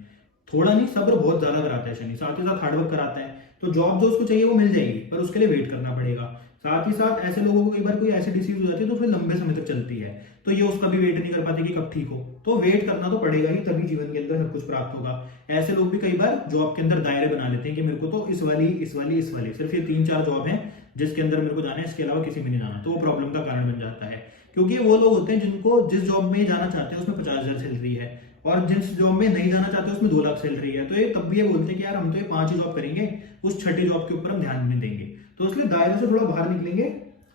थोड़ा नहीं सब्र बहुत ज्यादा कराता है शनि। साथ ही साथ हार्डवर्क कराता है, तो जॉब जो उसको चाहिए वो मिल जाएगी, पर उसके लिए वेट करना पड़ेगा। साथ ही साथ ऐसे लोगों को कई बार कोई ऐसी डिसीज हो जाती है तो फिर लंबे समय तक चलती है, तो ये उसका भी वेट नहीं कर पाते कि कब ठीक हो। तो वेट करना तो पड़ेगा ही, तभी जीवन के अंदर सब कुछ प्राप्त होगा। ऐसे लोग भी कई बार जॉब के अंदर दायरे बना लेते हैं कि मेरे को तो इस वाली सिर्फ ये 3-4 जॉब है जिसके अंदर मेरे को जाना है, इसके अलावा किसी में नहीं जाना। तो वो प्रॉब्लम का कारण बन जाता है, क्योंकि वो लोग होते हैं जिनको जिस जॉब में जाना चाहते हैं उसमें 50,000 सैलरी है और जिस जॉब में नहीं जाना चाहते उसमें 2 लाख सैलरी है। तो ये तब भी ये बोलते हैं कि यार हम तो ये 5 ही जॉब करेंगे, उस 6ठी जॉब के ऊपर हम ध्यान नहीं देंगे। तो इसलिए दायरे से थोड़ा बाहर निकलेंगे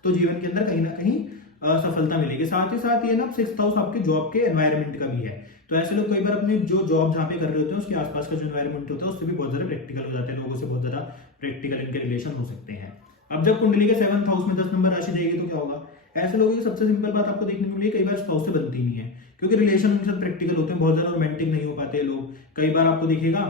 तो जीवन के अंदर कहीं ना कहीं सफलता मिलेगी। साथ ही साथ ये ना 6th हाउस आपके जॉब के एनवायरमेंट का भी है, तो ऐसे लोग कई बार अपने जो जॉब जहाँ पे कर रहे होते हैं उसके आसपास का जो एनवायरमेंट होता है उससे भी बहुत ज्यादा प्रैक्टिकल हो जाते हैं, लोगों से बहुत ज्यादा प्रैक्टिकल इनके रिलेशन हो सकते हैं। अब जब कुंडली के 7th हाउस में 10 नंबर राशि जाएगी तो क्या होगा, ऐसे लोगों की सबसे सिंपल बात आपको देखने को मिलेगी, कई बार स्पाउस से बनती नहीं है क्योंकि रिलेशन उनके साथ प्रैक्टिकल होते हैं, बहुत ज्यादा रोमांटिक नहीं हो पाते लोग। कई बार आपको दिखेगा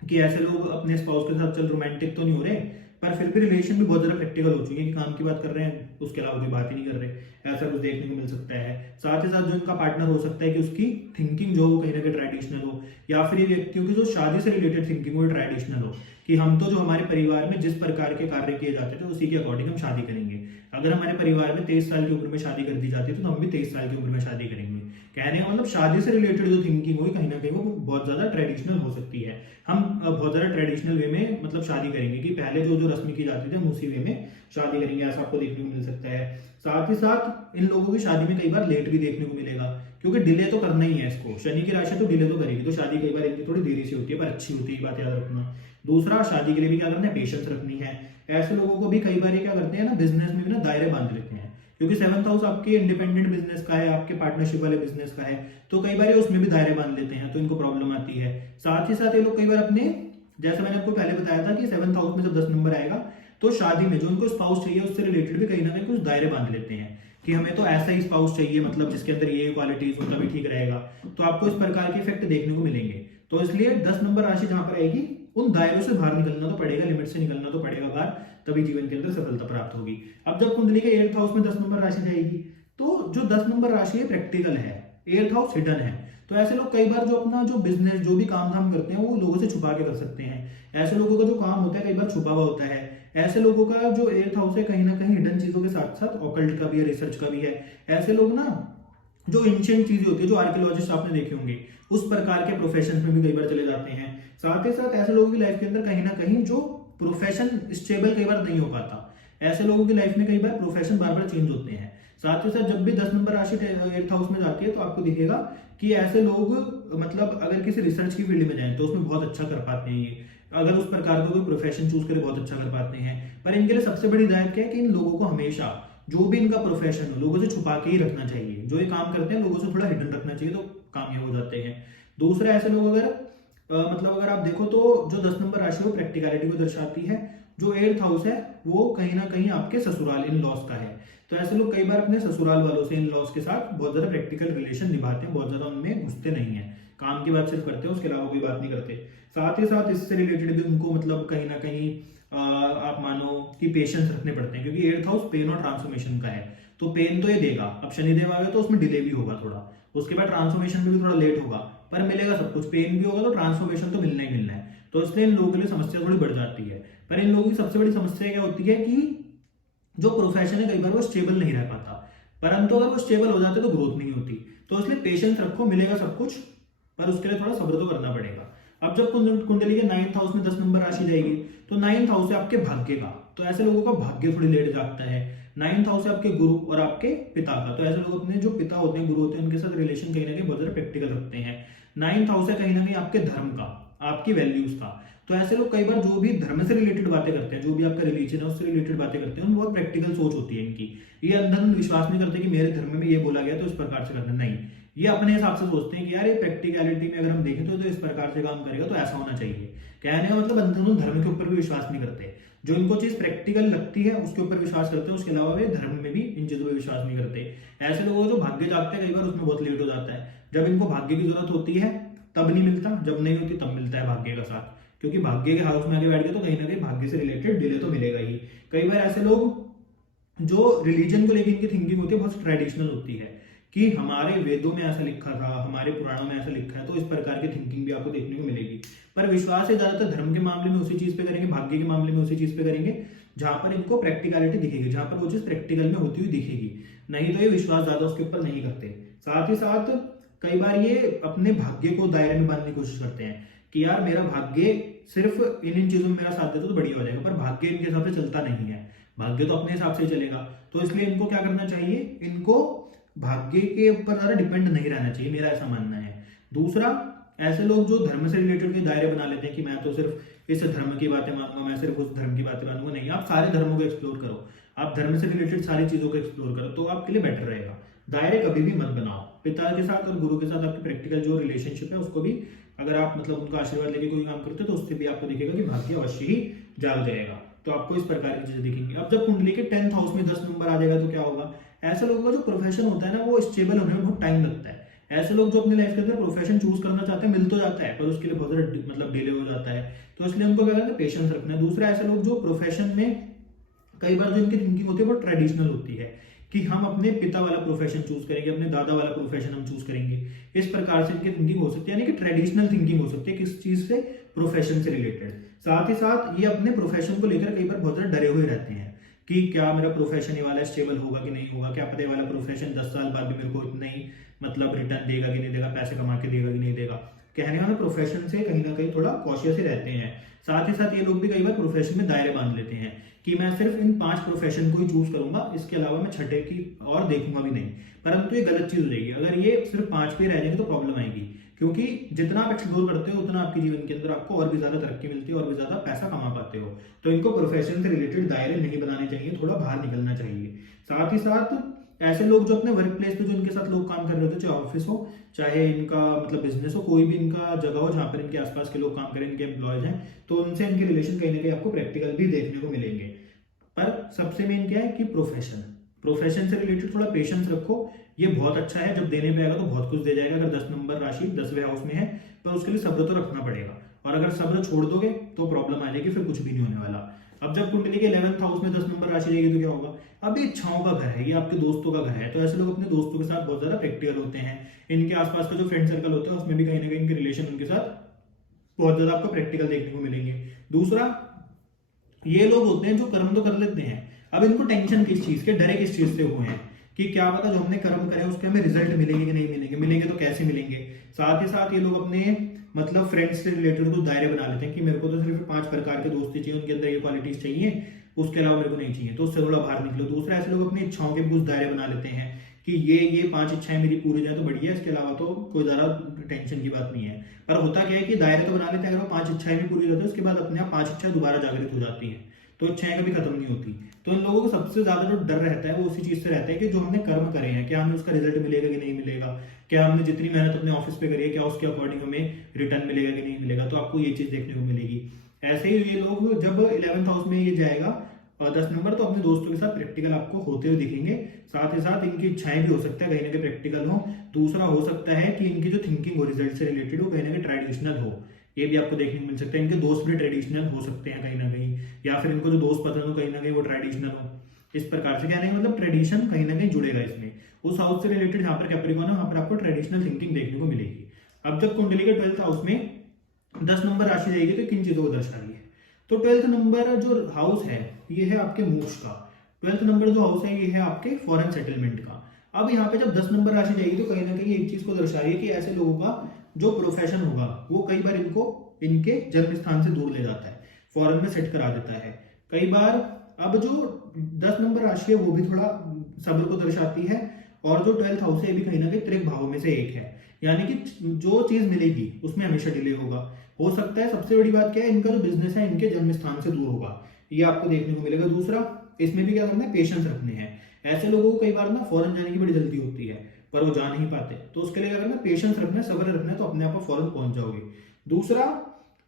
कि ऐसे लोग अपने स्पाउस के साथ चल रोमांटिक तो नहीं हो रहे पर फिर भी रिलेशन भी बहुत ज्यादा प्रैक्टिकल हो चुकी है कि काम की बात कर रहे हैं, उसके अलावा कोई बात ही नहीं कर रहे, ऐसा कुछ देखने को मिल सकता है। साथ ही साथ जो इनका पार्टनर हो सकता है कि उसकी थिंकिंग जो कहीं ना कहीं ट्रेडिशनल हो, या फिर ये व्यक्तियों की जो शादी से रिलेटेड थिंकिंग हो ट्रेडिशनल हो, कि हम तो जो हमारे परिवार में जिस प्रकार के कार्य किए जाते थे उसी के अकॉर्डिंग हम शादी करेंगे। अगर हमारे परिवार में 23 साल की उम्र में शादी कर दी जाती है तो हम भी 23 साल की उम्र में शादी करेंगे। कहने का मतलब शादी से रिलेटेड जो थिंकिंग होगी कहीं ना कहीं वो बहुत ज्यादा ट्रेडिशनल हो सकती है। हम बहुत ज्यादा ट्रेडिशनल वे में मतलब शादी करेंगे कि पहले जो जो रस्म की जाती थी हम उसी वे में शादी करेंगे, ऐसा आपको देखने को मिल सकता है। साथ ही साथ इन लोगों की शादी में कई बार लेट भी देखने को मिलेगा, क्योंकि डिले तो करना ही है इसको, शनि की राशि तो डिले तो करेगी, तो शादी कई बार इनकी थोड़ी देरी से होती है पर अच्छी होती है, बात याद रखना। दूसरा, शादी के लिए भी क्या करना है, पेशेंस रखनी है। ऐसे लोगों को भी कई बार क्या करते हैं ना, बिजनेस में भी ना दायरे बांध लेते हैं, क्योंकि 7th हाउस आपके इंडिपेंडेंट बिजनेस का है, आपके पार्टनरशिप वाले बिजनेस का है, तो कई बार ये उसमें भी दायरे बांध लेते हैं, तो इनको प्रॉब्लम आती है। साथ ही साथ ये लोग कई बार अपने, जैसे मैंने आपको पहले बताया था कि 7th हाउस में जब 10 नंबर आएगा तो शादी में जो उनको स्पाउस चाहिए उससे रिलेटेड भी कहीं ना कहीं कुछ दायरे बांध लेते हैं कि हमें तो ऐसा ही स्पाउस चाहिए, मतलब जिसके अंदर ये क्वालिटीज हो तभी ठीक रहेगा। तो आपको इस प्रकार के इफेक्ट देखने को मिलेंगे। तो इसलिए 10 नंबर राशि जहां पर आएगी उन दायरों से बाहर निकलना तो पड़ेगा, लिमिट से निकलना तो पड़ेगा बाहर, तभी जीवन के अंदर सफलता प्राप्त होगी। अब जब कुंडली के 8th हाउस में 10 नंबर राशि जाएगी तो जो 10 नंबर राशि है प्रैक्टिकल है, 8th हाउस हिडन है। तो ऐसे लोग कई बार जो अपना जो बिजनेस जो भी काम धाम करते हैं वो लोगों से छुपा के कर सकते हैं। ऐसे लोगों का जो काम होता है कई बार छुपा हुआ होता है। ऐसे लोगों का जो 8th हाउस है कहीं ना कहीं हिडन चीजों के साथ साथ ऑकल्ट का भी है, रिसर्च का भी है। ऐसे लोग ना जो एंशिएंट चीजें होती है, जो आर्कियोलॉजिस्ट आपने देखे होंगे, उस प्रकार के प्रोफेशन में भी कई बार चले जाते हैं। साथ ही साथ ऐसे लोगों की लाइफ के अंदर कहीं ना कहीं जो प्रोफेशन स्टेबल कई बार नहीं हो पाता, ऐसे लोगों की लाइफ में कई बार प्रोफेशन बार बार चेंज होते हैं। साथ ही साथ जब भी 10 नंबर राशि 8th हाउस में जाती है तो आपको दिखेगा कि ऐसे लोग मतलब अगर किसी रिसर्च की फील्ड में जाएं तो उसमें बहुत अच्छा कर पाते हैं ये, अगर उस प्रकार का कोई प्रोफेशन चूज करे बहुत अच्छा कर पाते हैं। पर इनके लिए सबसे बड़ी हिदायत क्या है कि इन लोगों को हमेशा जो भी इनका प्रोफेशन हो लोगों से छुपा के ही रखना चाहिए, जो ये काम करते हैं लोगों से थोड़ा हिडन रखना चाहिए तो कामयाब हो जाते हैं। दूसरा, ऐसे लोग अगर मतलब अगर आप देखो तो जो 10 नंबर राशि है वो प्रैक्टिकलिटी को दर्शाती है। जो 8th हाउस है वो कहीं ना कहीं आपके ससुराल इन लॉस का है, तो ऐसे लोग कई बार अपने ससुराल वालों से इन लॉस के साथ बहुत ज्यादा प्रैक्टिकल रिलेशन निभाते हैं, बहुत ज्यादा उनमें घुसते नहीं है, काम की बात सिर्फ करते हैं, उसके अलावा कोई बात नहीं करते। साथ ही साथ इससे रिलेटेड भी उनको मतलब कहीं ना कहीं आप मानो कि पेशेंस रखने पड़ते हैं, क्योंकि 8th हाउस पेन और ट्रांसफॉर्मेशन का है, तो पेन तो ये देगा। अब शनिदेव आ गया तो उसमें डिले भी होगा थोड़ा, उसके बाद ट्रांसफॉर्मेशन में भी थोड़ा लेट होगा, पर मिलेगा सब कुछ, पेन भी होगा तो ट्रांसफॉर्मेशन तो मिलना ही मिलना है। तो इसलिए इन लोगों के लिए समस्या थोड़ी बढ़ जाती है। पर इन लोगों की सबसे बड़ी समस्या क्या होती है कि जो प्रोफेशन है कई बार वो स्टेबल नहीं रह पाता, परंतु अगर वो स्टेबल हो जाते तो ग्रोथ नहीं होती। तो इसलिए पेशेंस रखो, मिलेगा सब कुछ, पर उसके लिए थोड़ा सब्र तो करना पड़ेगा। अब जब कुंडली के 9th हाउस में 10 नंबर राशि जाएगी तो 9th हाउस है आपके भाग्य का, तो ऐसे लोगों का भाग्य थोड़ी लेट जागता है। 9th हाउस है आपके गुरु और आपके पिता का, तो ऐसे लोग अपने जो पिता होते हैं, गुरु होते हैं, उनके साथ रिलेशन कहीं ना कहीं बहुत ज्यादा प्रैक्टिकल रखते हैं। 9th हाउस है कहीं ना कहीं आपके धर्म का, आपकी वैल्यूज का, तो ऐसे लोग कई बार जो भी धर्म से रिलेटेड बातें करते हैं, जो भी आपका रिलीजन है उससे रिलेटेड बातें करते हैं, बहुत प्रैक्टिकल सोच होती है इनकी। ये अंदर विश्वास नहीं करते कि मेरे धर्म में ये बोला गया तो इस प्रकार से करना, नहीं, ये अपने हिसाब से सोचते हैं कि यार ये प्रैक्टिकलिटी में अगर हम देखें तो इस प्रकार से काम करेगा तो ऐसा होना चाहिए। कहने का मतलब अंदर धर्म के ऊपर भी विश्वास नहीं करते, जो इनको चीज प्रैक्टिकल लगती है उसके ऊपर विश्वास करते हैं, उसके अलावा वे धर्म में भी इन चीजों पर विश्वास नहीं करते। ऐसे लोगों को जो भाग्य जागते हैं कई बार उसमें बहुत लेट हो जाता है, जब इनको भाग्य की जरूरत होती है तब नहीं मिलता, जब नहीं होती तब मिलता है भाग्य का साथ, क्योंकि भाग्य के हाउस में आगे बैठ गए तो कहीं ना कहीं भाग्य से रिलेटेड डिले तो मिलेगा ही। कई बार ऐसे लोग जो रिलीजन को लेकर इनकी थिंकिंग होती है बहुत ट्रेडिशनल होती है कि हमारे वेदों में ऐसा लिखा था, हमारे पुराणों में ऐसा लिखा है, तो इस प्रकार की थिंकिंग भी आपको देखने को मिलेगी। पर विश्वास है ज्यादातर धर्म के मामले में उसी चीज पे करेंगे, भाग्य के मामले में उसी चीज पे करेंगे जहां पर इनको प्रैक्टिकलिटी दिखेगी, जहां पर वो चीज प्रैक्टिकल में होती हुई दिखेगी, नहीं तो ये विश्वास ज्यादा उसके ऊपर नहीं करते। साथ ही साथ कई बार ये अपने भाग्य को दायरे में बांधने की कोशिश करते हैं कि यार मेरा भाग्य सिर्फ इन चीजों में मेरा साथ देता तो बढ़िया हो जाएगा, पर भाग्य इनके हिसाब से चलता नहीं है, भाग्य तो अपने हिसाब से ही चलेगा। तो इसलिए इनको क्या करना चाहिए, इनको भाग्य के ऊपर ज्यादा डिपेंड नहीं रहना चाहिए, मेरा ऐसा मानना है। दूसरा, ऐसे लोग जो धर्म से रिलेटेड के दायरे बना लेते हैं कि मैं तो सिर्फ इस धर्म की बातें मानूंगा, मैं सिर्फ उस धर्म की बातें मानूंगा, नहीं, आप सारे धर्मों को एक्सप्लोर करो, आप धर्म से रिलेटेड सारी चीजों को एक्सप्लोर करो तो आपके लिए बेटर रहेगा। दायरे कभी भी मत बनाओ, पिता के साथ और गुरु के साथ आपकी प्रैक्टिकल जो रिलेशनशिप है उसको भी अगर आप मतलब उनका आशीर्वाद लेके कोई काम करते हो तो उससे भी आपको दिखेगा कि भाग्य अवश्य ही जाग जाएगा। तो आपको इस प्रकार की चीजें दिखेंगी। अब जब कुंडली के 10th हाउस में 10 नंबर आ जाएगा तो क्या होगा, ऐसे लोगों का जो प्रोफेशन होता है ना वो स्टेबल होने में बहुत टाइम लगता है। ऐसे लोग जो अपनी लाइफ के अंदर प्रोफेशन चूज करना चाहते हैं मिल तो जाता है पर उसके लिए बहुत ज्यादा मतलब डिले हो जाता है, तो इसलिए उनको क्या करना है, पेशेंस रखना है। दूसरा, ऐसे लोग जो प्रोफेशन में कई बार जो इनकी थिंकिंग होती है वो ट्रेडिशनल होती है कि हम अपने पिता वाला प्रोफेशन चूज करेंगे, अपने दादा वाला प्रोफेशन हम चूज करेंगे। इस प्रकार से इनकी थिंकिंग हो सकती है, यानी कि ट्रेडिशनल थिंकिंग हो सकती है किस चीज से, प्रोफेशन से रिलेटेड। साथ ही साथ ये अपने प्रोफेशन को लेकर कई बार बहुत ज्यादा डरे हुए रहते हैं कि क्या मेरा प्रोफेशन ये वाला स्टेबल होगा कि नहीं होगा, क्या पता ये वाला प्रोफेशन 10 साल बाद भी मेरे को इतना ही मतलब रिटर्न देगा कि नहीं देगा, पैसे कमा के देगा कि नहीं देगा। कहने वाले प्रोफेशन से कहीं ना कहीं थोड़ा कॉशियस ही रहते हैं। साथ ही साथ ये लोग भी कई बार प्रोफेशन में दायरे बांध लेते हैं कि मैं सिर्फ इन 5 प्रोफेशन को ही चूज करूंगा, इसके अलावा मैं छठे की और देखूंगा भी नहीं। परंतु ये गलत चीज हो जाएगी। अगर ये सिर्फ 5 पे रह जाएंगे तो प्रॉब्लम आएगी, क्योंकि जितना आप एक्सप्लोर करते हो उतना आपके जीवन के अंदर आपको और भी ज्यादा तरक्की मिलती है, और भी ज्यादा पैसा कमा पाते हो। तो इनको प्रोफेशन से रिलेटेड दायरे नहीं बनाने चाहिए, थोड़ा बाहर निकलना चाहिए। साथ ही साथ ऐसे लोग जो अपने वर्क प्लेस पे जो इनके साथ लोग काम कर रहे होते हैं, चाहे ऑफिस हो चाहे इनका मतलब बिजनेस हो, कोई भी इनका जगह हो जहाँ पर इनके आसपास के लोग काम करें, इनके एम्प्लॉयज हैं, तो उनसे इनके रिलेशन कहीं ना कहीं आपको प्रैक्टिकल भी देखने को मिलेंगे। पर सबसे मेन क्या है कि प्रोफेशन से रिलेटेड थोड़ा पेशेंस रखो। ये बहुत अच्छा है, जब देने पे आएगा तो बहुत कुछ दे जाएगा। अगर 10 नंबर राशि 10वें हाउस में है तो उसके लिए सब्र तो रखना पड़ेगा, और अगर सब्र छोड़ दोगे तो प्रॉब्लम आ जाएगी, फिर कुछ भी नहीं होने वाला। अब जब कुंडली के 11th हाउस में 10 नंबर राशि जाएगी तो क्या होगा, अब ये इच्छाओं का घर है, ये आपके दोस्तों का घर है। तो ऐसे लोग अपने दोस्तों के साथ बहुत ज्यादा प्रैक्टिकल होते हैं। इनके आसपास का जो फ्रेंड सर्कल होता है उसमें भी कहीं ना कहीं इनके रिलेशन उनके साथ बहुत ज्यादा आपको प्रैक्टिकल देखने को मिलेंगे। दूसरा, ये लोग होते हैं जो कर्म तो कर लेते हैं, अब इनको टेंशन किस चीज के, डरे किस चीज से हुए हैं कि क्या पता जो हमने कर्म करे उसके हमें रिजल्ट मिलेंगे कि नहीं मिलेंगे, मिलेंगे तो कैसे मिलेंगे। साथ ही साथ ये लोग अपने मतलब फ्रेंड्स से रिलेटेड कुछ दायरे बना लेते हैं कि मेरे को तो सिर्फ 5 प्रकार के दोस्त चाहिए, उनके अंदर ये क्वालिटीज चाहिए, उसके अलावा मेरे को नहीं चाहिए, तो उससे थोड़ा बाहर निकलो। दूसरा, ऐसे लोग अपनी इच्छाओं के कुछ दायरे बना लेते हैं कि ये 5 इच्छाएं मेरी पूरी जाए तो बढ़िया है, इसके अलावा तो कोई ज्यादा टेंशन की बात नहीं है। पर होता क्या है कि दायरे तो बना लेते हैं, अगर वो 5 इच्छाएं भी पूरी हो जाती है उसके बाद अपने आप 5 इच्छाएं दोबारा जागृत हो जाती हैं, तो इच्छाएं कभी खत्म नहीं होती। तो इन लोगों को सबसे ज्यादा जो डर रहता है वो उसी चीज से रहता है कि जो हमने कर्म करे हैं, क्या हमें उसका रिजल्ट मिलेगा कि नहीं मिलेगा, क्या हमने जितनी मेहनत अपने ऑफिस पे करी है क्या उसके अकॉर्डिंग हमें रिटर्न मिलेगा कि नहीं मिलेगा। तो आपको ये चीज देखने को मिलेगी। ऐसे ही ये लोग जब 11th हाउस में ये जाएगा और 10 नंबर, तो अपने दोस्तों के साथ प्रैक्टिकल आपको होते हुए दिखेंगे। साथ ही साथ इनकी इच्छाएं भी हो सकता है कहीं ना कहीं प्रैक्टिकल हो। दूसरा हो सकता है कि इनकी जो थिंकिंग हो रिजल्ट से रिलेटेड हो कहीं ना कहीं ट्रेडिशनल हो, ये भी आपको देखने को मिल सकता है। इनके दोस्त भी ट्रेडिशनल हो सकते हैं कहीं ना कहीं, या फिर इनको जो दोस्त पसंद हो कहीं ना कहीं वो ट्रेडिशनल हो। इस प्रकार से कहने का मतलब ट्रेडिशन कहीं ना कहीं जुड़ेगा इसमें। उस हाउस से रिलेटेड जहां पर कैप्रिकॉर्न है वहां पर आपको ट्रेडिशनल थिंकिंग देखने को मिलेगी। अब जब कुंडली के 12th हाउस में 10 नंबर राशि जाएगी तो किन चीजों को दर्शा रही है, तो 12th नंबर जो हाउस है ये है आपके मोक्ष का। 12th नंबर जो हाउस है ये है आपके फॉरेन सेटलमेंट का। अब यहाँ पे जब 10 नंबर राशि जाएगी तो कहीं ना कहीं एक चीज को दर्शा रही है कि ऐसे लोगों का जो प्रोफेशन होगा वो कई बार इनको इनके जन्म स्थान से दूर ले जाता है, फॉरेन में सेट करा देता है कई बार। अब जो 10 नंबर राशि है वो भी थोड़ा सब्र को दर्शाती है, और जो 12th हाउस है ये भी कहीं ना कहीं त्रिक भावों में से एक है, यानी कि जो चीज मिलेगी उसमें हमेशा डिले होगा। हो सकता है, सबसे बड़ी बात क्या है, इनका जो बिजनेस है इनके जन्म स्थान से दूर होगा, ये आपको देखने को मिलेगा। दूसरा, इसमें भी क्या करना है, पेशेंस रखने हैं। ऐसे लोगों को कई बार ना फॉरेन जाने की बड़ी जल्दी होती है पर वो जा नहीं पाते, तो उसके लिए क्या करना है, पेशेंस रखना है, सब्र रखना है, तो अपने आप फॉरेन पहुंच जाओगे। दूसरा,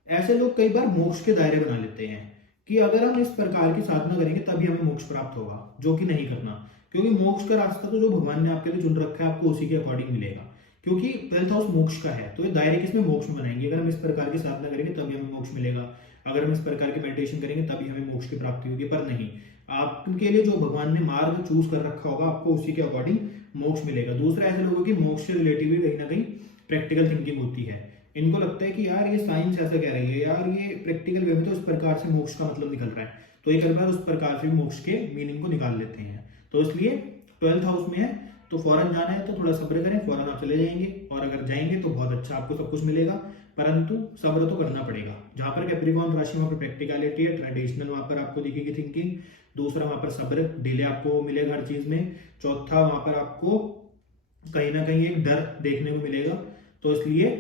ऐसे लोग कई बार मोक्ष के दायरे बना लेते हैं कि अगर हम इस प्रकार की साधना करेंगे तभी हमें मोक्ष प्राप्त होगा, जो कि नहीं करना, क्योंकि मोक्ष का रास्ता तो जो भगवान ने आपके लिए चुन रखा है आपको उसी के अकॉर्डिंग मिलेगा, क्योंकि 12th हाउस मोक्ष का है। तो ये दायरे किसमें, मोक्ष में बनाएंगे। अगर हम इस प्रकार की साधना करेंगे तभी हमें मोक्ष मिलेगा, अगर हम इस प्रकार की मेडिटेशन करेंगे तभी हमें मोक्ष की प्राप्ति होगी, पर नहीं, आपके लिए जो भगवान ने मार्ग चूज कर रखा होगा आपको उसी के अकॉर्डिंग मोक्ष मिलेगा। दूसरा, ऐसे लोगों की मोक्ष से रिलेटिव भी कहीं ना कहीं प्रैक्टिकल थिंकिंग होती है। इनको लगता है कि यार ये साइंस ऐसा कह रही है, यार ये प्रैक्टिकल वे में तो उस प्रकार से मोक्ष का मतलब निकल रहा है, तो ये कई बार उस प्रकार से मोक्ष के मीनिंग को निकाल लेते हैं। तो इसलिए 12th हाउस में है तो फॉरेन जाना है तो थोड़ा सब्र करें, फॉरेन आप चले जाएंगे, और अगर जाएंगे तो बहुत अच्छा आपको सब कुछ मिलेगा, परंतु सब्र तो करना पड़ेगा। जहां पर कैप्रिकॉर्न राशि वहां पर प्रैक्टिकलिटी है, ट्रेडिशनल वहां पर आपको दिखेगी थिंकिंग। दूसरा, वहां पर सब्र, डिले आपको मिलेगा हर चीज में। चौथा, वहां पर आपको कहीं ना कहीं एक डर देखने को मिलेगा। तो इसलिए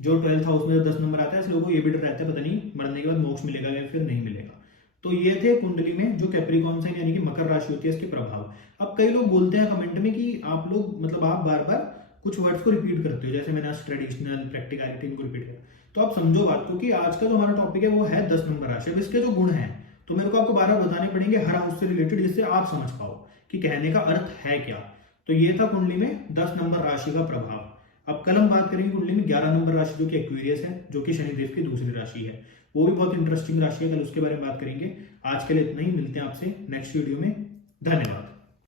जो 12th हाउस में 10 नंबर आता है, ऐसे लोगों को ये भी डर रहता है पता नहीं मरने के बाद मोक्ष मिलेगा या फिर नहीं मिलेगा। तो ये थे कुंडली में जो कैप्रिकॉर्न साइन यानी कि मकर राशि होती है इसके प्रभाव। अब कई लोग बोलते हैं कमेंट में कि आप लोग मतलब आप बार बार कुछ वर्ड्स को रिपीट करते हो, जैसे मैंने आज ट्रेडिशनल, प्रैक्टिकलिटी इनको रिपीट किया। तो आप समझो बात को कि आज का जो हमारा टॉपिक है वो है 10 नंबर राशि। अब इसके जो गुण हैं तो मेरे को आपको बार बार बताने पड़ेंगे हर हाउस से रिलेटेड, जिससे आप समझ पाओ कि कहने का अर्थ है क्या। तो ये था कुंडली में 10 नंबर राशि का प्रभाव। अब कल हम बात करेंगे कुंडली में 11 नंबर राशि जो कि एक्वेरियस है, जो कि शनिदेव की दूसरी राशि है। वो भी बहुत इंटरेस्टिंग राशि है, कल उसके बारे में बात करेंगे। आज के लिए इतना ही, मिलते हैं आपसे नेक्स्ट वीडियो में। धन्यवाद।